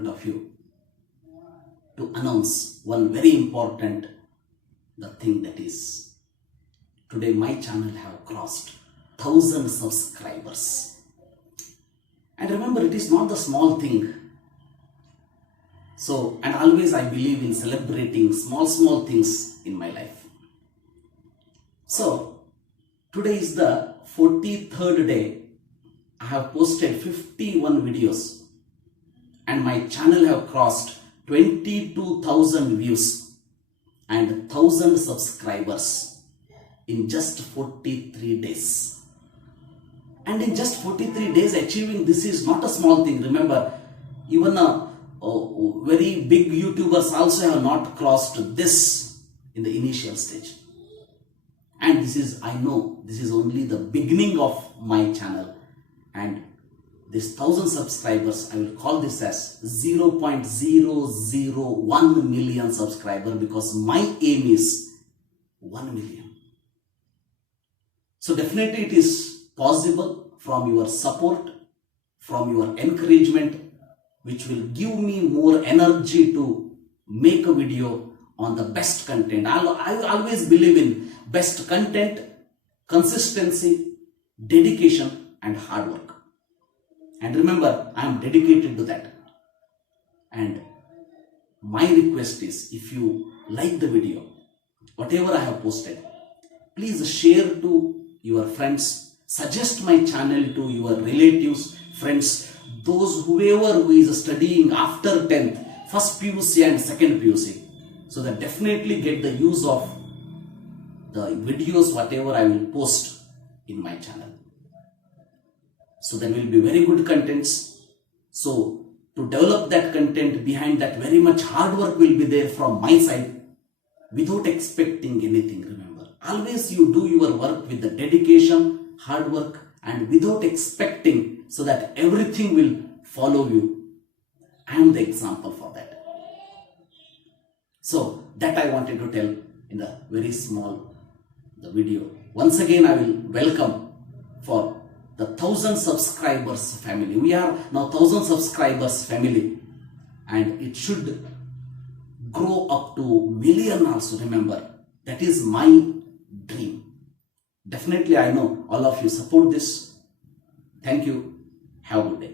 front of you to announce one very important thing, that is, today my channel have crossed 1000 subscribers. And remember, it is not the small thing. So, and always I believe in celebrating small things in my life. So, today is the 43rd day. I have posted 51 videos and my channel have crossed 22,000 views and 1000 subscribers in just 43 days. And in just 43 days achieving this is not a small thing. Remember, even very big YouTubers also have not crossed this in the initial stage. And this is, I know, this is only the beginning of my channel. And this 1000 subscribers, I will call this as 0.001 million subscribers, because my aim is 1 million. So definitely it is possible from your support, from your encouragement, which will give me more energy to make a video on the best content. I always believe in best content, consistency, dedication and hard work. And remember, I am dedicated to that. And my request is, if you like the video, whatever I have posted, please share to your friends, suggest my channel to your relatives, friends, those whoever who is studying after 10th, first PUC and second PUC, so that definitely get the use of the videos whatever I will post in my channel. So there will be very good contents. So to develop that content, behind that very much hard work will be there from my side, without expecting anything. Remember, always you do your work with the dedication, hard work, and without expecting, so that everything will follow you. I am the example for that. So that I wanted to tell in the very small video. Once again, I will welcome for the 1000 subscribers family. We are now 1000 subscribers family, and it should grow up to million also. Remember, that is my dream. Definitely, I know all of you support this. Thank you. Have a good day.